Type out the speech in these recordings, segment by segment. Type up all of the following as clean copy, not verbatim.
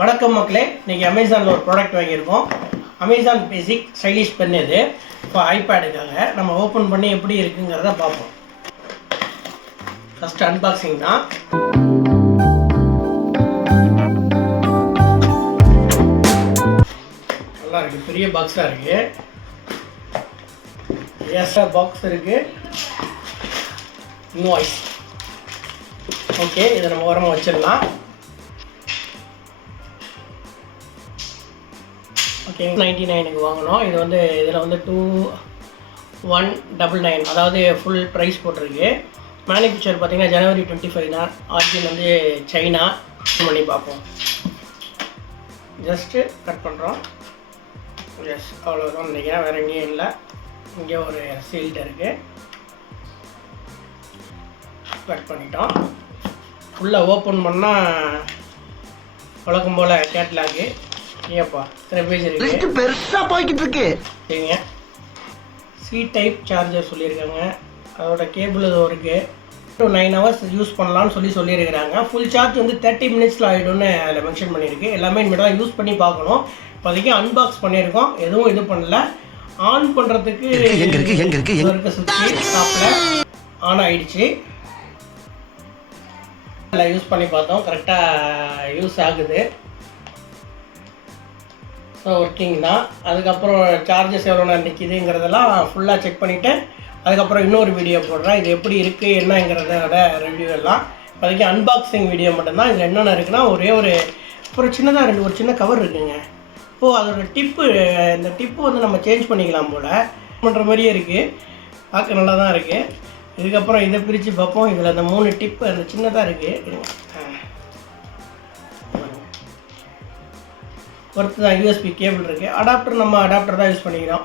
வணக்கம் மக்களே, இன்றைக்கி அமேசானில் ஒரு ப்ராடக்ட் வாங்கியிருக்கோம். அமேசான் பேசிக் ஸ்டைலிஷ் பென் இது. இப்போ ஐபேடுக்காக நம்ம ஓப்பன் பண்ணி எப்படி இருக்குங்கிறத பார்ப்போம். ஃபஸ்ட்டு அன்பாக்சிங் தான். நல்லா இருக்குது, பெரிய பாக்ஸாக இருக்குது. எஸ் பாக்ஸ் இருக்குது, இன்வாய்ஸ். ஓகே, இதை நம்ம ஓரமாக வச்சிடலாம். ஓகே, 99க்கு வாங்கினோம். இது வந்து இதில் வந்து 2199, அதாவது ஃபுல் ப்ரைஸ் போட்டிருக்கு. மேனுஃபேக்சர் பார்த்திங்கன்னா ஜனவரி 25 தான். ஆர்ஜின் வந்து சைனா. பண்ணி பார்ப்போம். ஜஸ்ட்டு கட் பண்ணுறோம். எஸ், அவ்வளோதான் நினைக்கிறேன், வேறு எங்கேயும் இல்லை. இங்கே ஒரு சீல்ட் இருக்குது, கட் பண்ணிட்டோம். ஃபுல்லாக ஓப்பன் பண்ணால் வழக்கம் போல் கேட்லாக்கு. ஏப்பா இத்தனை பேஜ் இருக்கு, பெருசா போய்கிட்டு இருக்கு. சரிங்க, சி டைப் சார்ஜர் சொல்லியிருக்காங்க. அதோட கேபிள் இது இருக்குது. 9 hours யூஸ் பண்ணலான்னு சொல்லியிருக்கிறாங்க. ஃபுல் சார்ஜ் வந்து 30 minutesல ஆகிடும்னு அதில் மென்ஷன் பண்ணியிருக்கு. எல்லாமே இனிமேல் தான் யூஸ் பண்ணி பார்க்கணும். இப்போதைக்கு அன்பாக்ஸ் பண்ணியிருக்கோம், எதுவும் இது பண்ணல. ஆன் பண்ணுறதுக்கு இருக்க சுவிட்ச் டாப்பில் ஆன் ஆகிடுச்சு. அதில் யூஸ் பண்ணி பார்த்தோம், கரெக்டாக யூஸ் ஆகுது. ஸோ ஒர்க்கிங் தான். அதுக்கப்புறம் சார்ஜஸ் எவ்வளோ நேரம் நிற்கிதுங்கிறதெல்லாம் ஃபுல்லாக செக் பண்ணிவிட்டு அதுக்கப்புறம் இன்னொரு வீடியோ போடுறேன். இது எப்படி இருக்குது என்னங்கிறதோட ரிவ்யூ எல்லாம். இப்போதைக்கு அன்பாக்சிங் வீடியோ மட்டும்தான். இதில் என்னென்ன இருக்குன்னா, ஒரு சின்னதாக ஒரு சின்ன கவர் இருக்குங்க. அதோட டிப்பு, இந்த டிப்பு வந்து நம்ம சேஞ்ச் பண்ணிக்கலாம் போல் பண்ணுற மாதிரியே இருக்குது. பார்க்க நல்லா தான் இருக்குது. இதுக்கப்புறம் இதை பிரித்து பார்ப்போம். இதில் அந்த 3 டிப்பு அந்த சின்னதாக இருக்குது. ஒருத்தர் தான் யூஎஸ்பி கேபிள் இருக்குது. அடாப்டர் நம்ம அடாப்டர் தான் யூஸ் பண்ணிக்கிறோம்.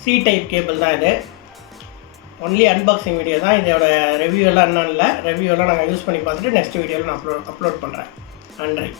சி டைப் கேபிள் தான் இது. ஒன்லி அன்பாக்சிங் வீடியோ தான். இதோட ரிவ்யூ எல்லாம் என்னன்னு இல்லை. ரிவ்யூ எல்லாம் நாங்கள் யூஸ் பண்ணி பார்த்துட்டு நெக்ஸ்ட் வீடியோவில் நான் அப்லோட் பண்ணுறேன். நன்றி.